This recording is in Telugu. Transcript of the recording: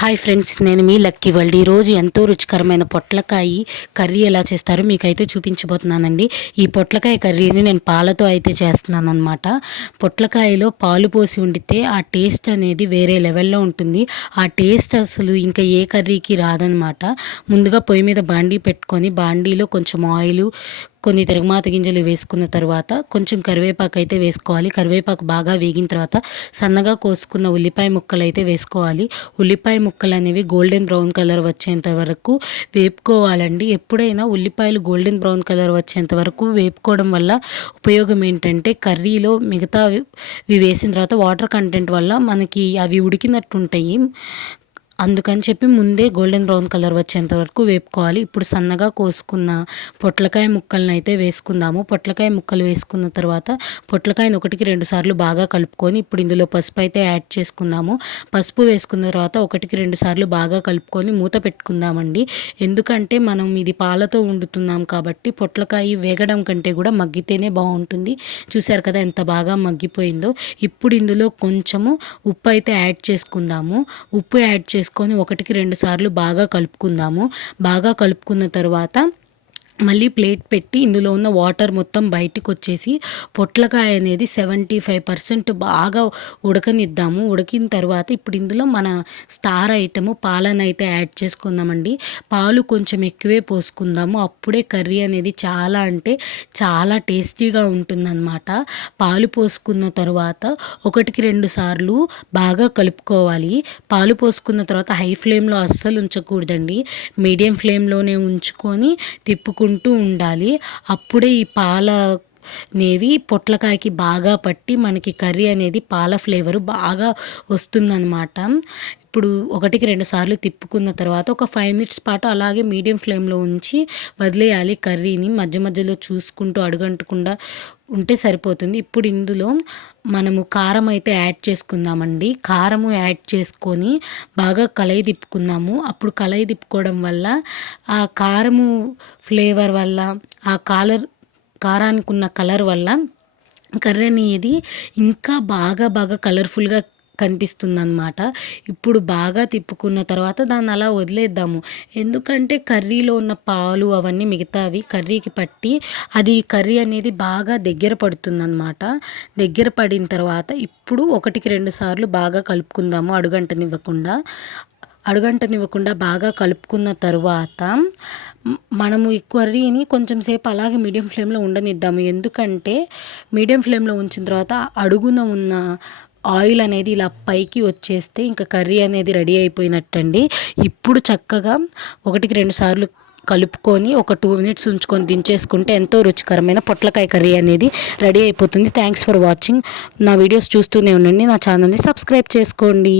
హాయ్ ఫ్రెండ్స్, నేను మీ లక్కీ వరల్డ్. ఈరోజు ఎంతో రుచికరమైన పొట్లకాయ కర్రీ ఎలా చేస్తారో మీకైతే చూపించబోతున్నానండి. ఈ పొట్లకాయ కర్రీని నేను పాలతో అయితే చేస్తున్నాను అనమాట. పొట్లకాయలో పాలు పోసి వండితే ఆ టేస్ట్ అనేది వేరే లెవెల్లో ఉంటుంది. ఆ టేస్ట్ అసలు ఇంకా ఏ కర్రీకి రాదనమాట. ముందుగా పొయ్యి మీద బాండీ పెట్టుకొని బాండీలో కొంచెం ఆయిల్, కొన్ని తిరగమాత గింజలు వేసుకున్న తర్వాత కొంచెం కరివేపాకు అయితే వేసుకోవాలి. కరివేపాకు బాగా వేగిన తర్వాత సన్నగా కోసుకున్న ఉల్లిపాయ ముక్కలు అయితే వేసుకోవాలి. ఉల్లిపాయ ముక్కలు అనేవి గోల్డెన్ బ్రౌన్ కలర్ వచ్చేంత వరకు వేపుకోవాలండి. ఎప్పుడైనా ఉల్లిపాయలు గోల్డెన్ బ్రౌన్ కలర్ వచ్చేంత వరకు వేపుకోవడం వల్ల ఉపయోగం ఏంటంటే కర్రీలో మిగతా వేసిన తర్వాత వాటర్ కంటెంట్ వల్ల మనకి అవి ఉడికినట్టు ఉంటాయి. అందుకని చెప్పి ముందే గోల్డెన్ బ్రౌన్ కలర్ వచ్చేంత వరకు వేపుకోవాలి. ఇప్పుడు సన్నగా కోసుకున్న పొట్లకాయ ముక్కలను అయితే వేసుకుందాము. పొట్లకాయ ముక్కలు వేసుకున్న తర్వాత పొట్లకాయను 1-2 సార్లు బాగా కలుపుకొని ఇప్పుడు ఇందులో పసుపు అయితే యాడ్ చేసుకుందాము. పసుపు వేసుకున్న తర్వాత 1-2 సార్లు బాగా కలుపుకొని మూత పెట్టుకుందామండి. ఎందుకంటే మనం ఇది పాలతో వండుతున్నాం కాబట్టి పొట్లకాయ వేగడం కంటే కూడా మగ్గితేనే బాగుంటుంది. చూసారు కదా ఎంత బాగా మగ్గిపోయిందో. ఇప్పుడు ఇందులో కొంచెము ఉప్పు అయితే యాడ్ చేసుకుందాము. ఉప్పు యాడ్ చేసుకొని 1-2 సార్లు బాగా కలుపుకుందాము. బాగా కలుపుకున్న తర్వాత మళ్ళీ ప్లేట్ పెట్టి ఇందులో ఉన్న వాటర్ మొత్తం బయటకు వచ్చేసి పొట్లకాయ అనేది 75% బాగా ఉడకనిద్దాము. ఉడికిన తర్వాత ఇప్పుడు ఇందులో మన స్టార్ ఐటము పాలను అయితే యాడ్ చేసుకుందామండి. పాలు కొంచెం ఎక్కువే పోసుకుందాము. అప్పుడే కర్రీ అనేది చాలా అంటే చాలా టేస్టీగా ఉంటుందన్నమాట. పాలు పోసుకున్న తర్వాత 1-2 సార్లు బాగా కలుపుకోవాలి. పాలు పోసుకున్న తర్వాత హై ఫ్లేమ్లో అస్సలు ఉంచకూడదండి. మీడియం ఫ్లేమ్లోనే ఉంచుకొని తిప్పుకుంటూ ఉండాలి. అప్పుడే ఈ పాల నేవి పొట్లకాయకి బాగా పట్టి మనకి కర్రీ అనేది పాల ఫ్లేవరు బాగా వస్తుందన్నమాట. ఇప్పుడు 1-2 సార్లు తిప్పుకున్న తర్వాత ఒక 5 మినిట్స్ పాటు అలాగే మీడియం ఫ్లేమ్లో ఉంచి వదిలేయాలి కర్రీని. మధ్య మధ్యలో చూసుకుంటూ అడుగంటకుండా ఉంటే సరిపోతుంది. ఇప్పుడు ఇందులో మనము కారం అయితే యాడ్ చేసుకుందామండి. కారము యాడ్ చేసుకొని బాగా కలయి తిప్పుకుందాము. అప్పుడు కలయి తిప్పుకోవడం వల్ల ఆ కారము ఫ్లేవర్ వల్ల ఆ కారానికి ఉన్న కలర్ వల్ల కర్రీ అనేది ఇంకా బాగా కలర్ఫుల్గా కనిపిస్తుందన్నమాట. ఇప్పుడు బాగా తిప్పుకున్న తర్వాత దాన్ని అలా వదిలేద్దాము. ఎందుకంటే కర్రీలో ఉన్న పాలు అవన్నీ మిగతావి కర్రీకి పట్టి అది కర్రీ అనేది బాగా దగ్గర పడుతుందన్నమాట. దగ్గర పడిన తర్వాత ఇప్పుడు 1-2 సార్లు బాగా కలుపుకుందాము. అడుగంటనివ్వకుండా బాగా కలుపుకున్న తరువాత మనము ఈ కర్రీని కొంచెం సేపు అలాగే మీడియం ఫ్లేమ్లో ఉండనిద్దాము. ఎందుకంటే మీడియం ఫ్లేమ్లో ఉంచిన తర్వాత అడుగున ఉన్న ఆయిల్ అనేది ఇలా పైకి వచ్చేస్తే ఇంకా కర్రీ అనేది రెడీ అయిపోయినట్టండి. ఇప్పుడు చక్కగా 1-2 సార్లు కలుపుకొని ఒక 2 మినిట్స్ ఉంచుకొని దించేసుకుంటే ఎంతో రుచికరమైన పొట్లకాయ కర్రీ అనేది రెడీ అయిపోతుంది. Thanks for watching. నా వీడియోస్ చూస్తూనే ఉండండి. నా ఛానల్ని సబ్స్క్రైబ్ చేసుకోండి.